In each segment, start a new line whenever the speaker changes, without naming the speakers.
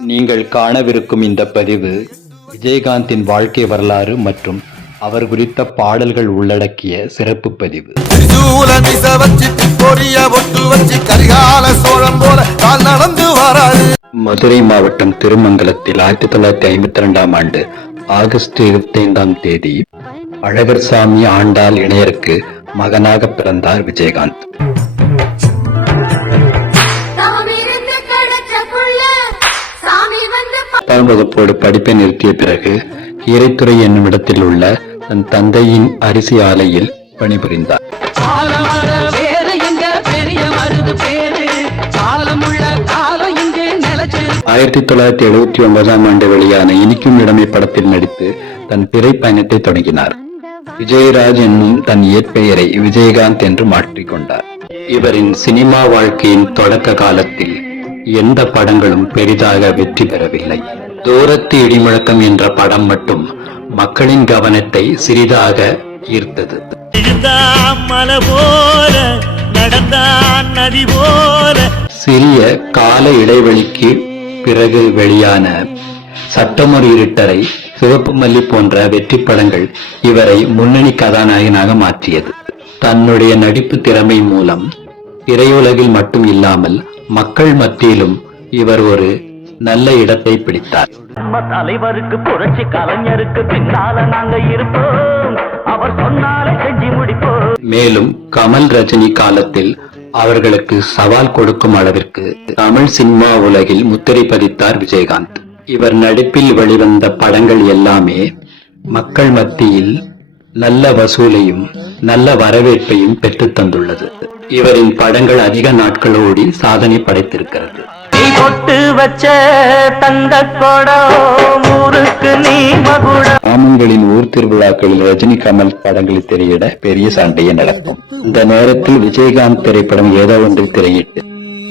நீங்கள் காணவிருக்கும் இந்த பதிவு விஜயகாந்தின் வாழ்க்கை வரலாறு மற்றும் அவர் குறித்த பாடல்கள் உள்ளடக்கிய சிறப்பு பதிவு. மதுரை மாவட்டம் திருமங்கலத்தில் ஆயிரத்தி தொள்ளாயிரத்தி ஐம்பத்தி ரெண்டாம் ஆண்டு ஆகஸ்ட் இருபத்தி ஐந்தாம் தேதி அழகர் சாமி ஆண்டாள் இணையருக்கு மகனாக பிறந்தார் விஜயகாந்த். பத்தாம் வகுப்போடு படிப்பை நிறுத்திய பிறகு இறைத்துறை என்னும் இடத்தில் உள்ள தன் தந்தையின் அரிசி ஆலையில் பணிபுரிந்தார். ஆயிரத்தி தொள்ளாயிரத்தி எழுபத்தி ஒன்பதாம் ஆண்டு வெளியான இனிக்கும் இடமை படத்தில் நடித்து தன் திரை பயணத்தை தொடங்கினார். விஜயராஜ் என்னும் தன் இயற்பெயரை விஜயகாந்த் என்று மாற்றிக்கொண்டார். இவரின் சினிமா வாழ்க்கையின் தொடக்க காலத்தில் எந்த படங்களும் பெரிதாக வெற்றி பெறவில்லை. தூரத்து இடிமுழக்கம் என்ற படம் மட்டும் மக்களின் கவனத்தை சிறிதாக ஈர்த்தது. சிறிய கால இடைவெளிக்கு பிறகு வெளியான சட்டமொரு இருட்டரை சிவப்பு மல்லி போன்ற வெற்றி படங்கள் இவரை முன்னணி கதாநாயகனாக மாற்றியது. தன்னுடைய நடிப்பு திறமை மூலம் திரையுலகில் மட்டும் இல்லாமல் மக்கள் மத்தியிலும் இவர் ஒரு நல்ல இடத்தை பிடித்தார்.
தலைவருக்கு புரட்சி கலைஞருக்கு பின்னால நாங்க இருப்போம். அவர் சொன்னாலே செஞ்சு முடிப்போம்.
மேலும் கமல் ரஜினி காலத்தில் அவர்களுக்கு சவால் கொடுக்கும் அளவிற்கு தமிழ் சினிமா உலகில் முத்திரை பதித்தார் விஜயகாந்த். இவர் நடிப்பில் வெளிவந்த படங்கள் எல்லாமே மக்கள் மத்தியில் நல்ல வசூலையும் நல்ல வரவேற்பையும் பெற்றுத் தந்துள்ளது. இவரின் படங்கள் அதிக நாட்கள் ஓடி சாதனை படைத்திருக்கிறது.
நீ பொட்டு வச்ச தந்த கொடம் ஊருக்கு நீ மகுடம்
கிராமங்களின் ஊர் திருவிழாக்களில் ரஜினி கமல் படங்களை திரையிட பெரிய சண்டையே நடக்கும் இந்த நேரத்தில் விஜயகாந்த் திரைப்படம் ஏதோ ஒன்றில் திரையிட்டு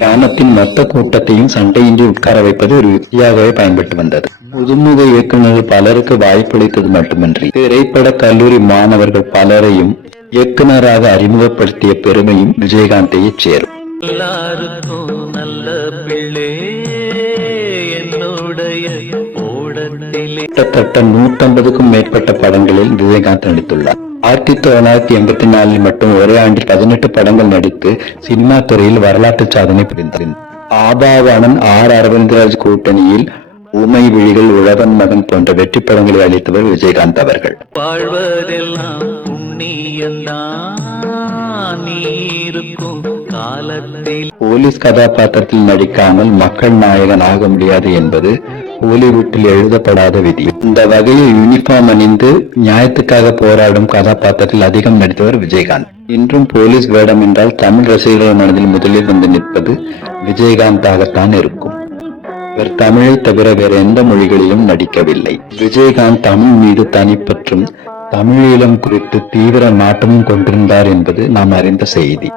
கிராமத்தின் மொத்த கூட்டத்தையும் சண்டையின்றி உட்கார வைப்பது ஒரு யுக்தியாகவே பயன்பட்டு வந்தது. புதுமுக இயக்குநர்கள் பலருக்கு வாய்ப்பளித்தது மட்டுமின்றி திரைப்பட கல்லூரி மாணவர்கள் பலரையும் இயக்குனராக அறிமுகப்படுத்திய பெருமையும் விஜயகாந்தையே சேரும்.
எல்லாருக்கும் நல்ல
கிட்டத்தட்ட நூற்றம்பதுக்கும் மேற்பட்ட படங்களில் விஜயகாந்த் நடித்துள்ளார் ஆயிரத்தி தொள்ளாயிரத்தி எண்பத்தி நாலில் மட்டும் ஒரே ஆண்டில் பதினெட்டு படங்கள் நடித்து சினிமா துறையில் வரலாற்று சாதனை புரிந்தார் ஆபாவானன் ஆர் அரவிந்தராஜ் கூட்டணியில் உமை விழிகள் உழவன் மகன் போன்ற வெற்றி படங்களை அளித்தவர் விஜயகாந்த் அவர்கள்
வாழ்வதெல்லாம் நீ இருக்கும்
போலீஸ் கதாபாத்திரத்தில் நடிக்காமல் மக்கள் நாயகன் ஆக முடியாது என்பது ஹாலிவுட்டில் எழுதப்படாத விதி. இந்த வகையில் யூனிஃபார்ம் அணிந்து நியாயத்துக்காக போராடும் கதாபாத்திரத்தில் அதிகம் நடித்தவர் விஜயகாந்த். இன்றும் போலீஸ் வேடம் என்றால் தமிழ் ரசிகர்கள் மனதில் முதலில் வந்து நிற்பது விஜயகாந்தாகத்தான் இருக்கும். இவர் தமிழை தவிர வேறு எந்த மொழிகளிலும் நடிக்கவில்லை. விஜயகாந்த் தமிழ் மீது தனிப்பற்றும் தமிழீழம் குறித்து தீவிர நாட்டமும் கொண்டிருந்தார் என்பது நாம் அறிந்த செய்தி.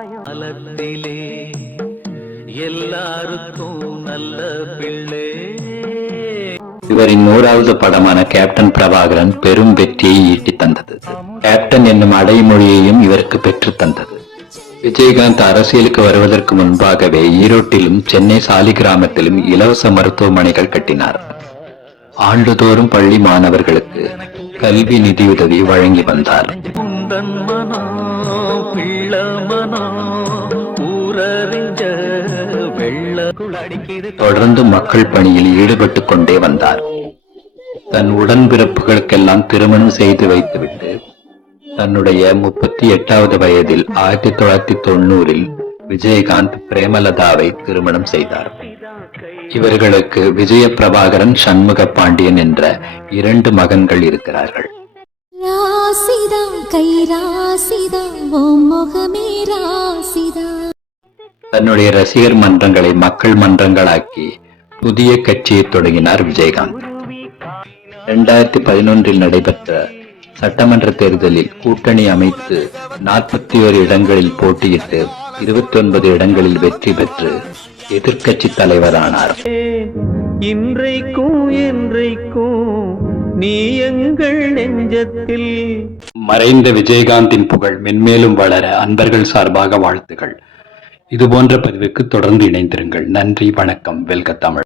எல்லாருக்கும் நல்ல பிள்ளை.
இவரின் நூறாவது படமான கேப்டன் பிரபாகரன் பெரும் வெற்றியை ஈட்டித் தந்தது. கேப்டன் என்னும் அடைமொழியையும் இவருக்கு பெற்றுத் தந்தது. விஜயகாந்த் அரசியலுக்கு வருவதற்கு முன்பாகவே ஈரோட்டிலும் சென்னை சாலிகிராமத்திலும் இலவச மருத்துவமனைகள் கட்டினார். ஆண்டுதோறும் பள்ளி மாணவர்களுக்கு கல்வி நிதியுதவி வழங்கி வந்தார். தொடர்ந்து மக்கள் பணியில் ஈடுபட்டுக் கொண்டே வந்தார். தன் உடன்பிறப்புகளுக்கெல்லாம் திருமணம் செய்து வைத்துவிட்டு தன்னுடைய முப்பத்தி எட்டாவது வயதில் ஆயிரத்தி தொள்ளாயிரத்தி தொண்ணூறில் விஜயகாந்த் பிரேமலதாவை திருமணம் செய்தார். இவர்களுக்கு விஜய பிரபாகரன் சண்முக பாண்டியன் என்ற இரண்டு மகன்கள் இருக்கிறார்கள்.
ராசிதா கை ராசிதா ஓ முகமே ராசிதா
தன்னுடைய ரசிகர் மன்றங்களை மக்கள் மன்றங்களாக்கி புதிய கட்சியை தொடங்கினார் விஜயகாந்த். இரண்டாயிரத்தி பதினொன்றில் நடைபெற்ற சட்டமன்ற தேர்தலில் கூட்டணி அமைத்து நாற்பத்தி ஒரு இடங்களில் போட்டியிட்டு இருபத்தி ஒன்பது இடங்களில் வெற்றி பெற்று எதிர்க்கட்சி தலைவரானார்.
இன்றைக்கும் என்றைக்கும் நீ எங்கள் நெஞ்சத்தில்.
மறைந்த விஜயகாந்தின் புகழ் மென்மேலும் வளர அன்பர்கள் சார்பாக வாழ்த்துகள். இதுபோன்ற பதிவுக்கு தொடர்ந்து இணைந்திருங்கள். நன்றி வணக்கம். வெல்க தமிழ்.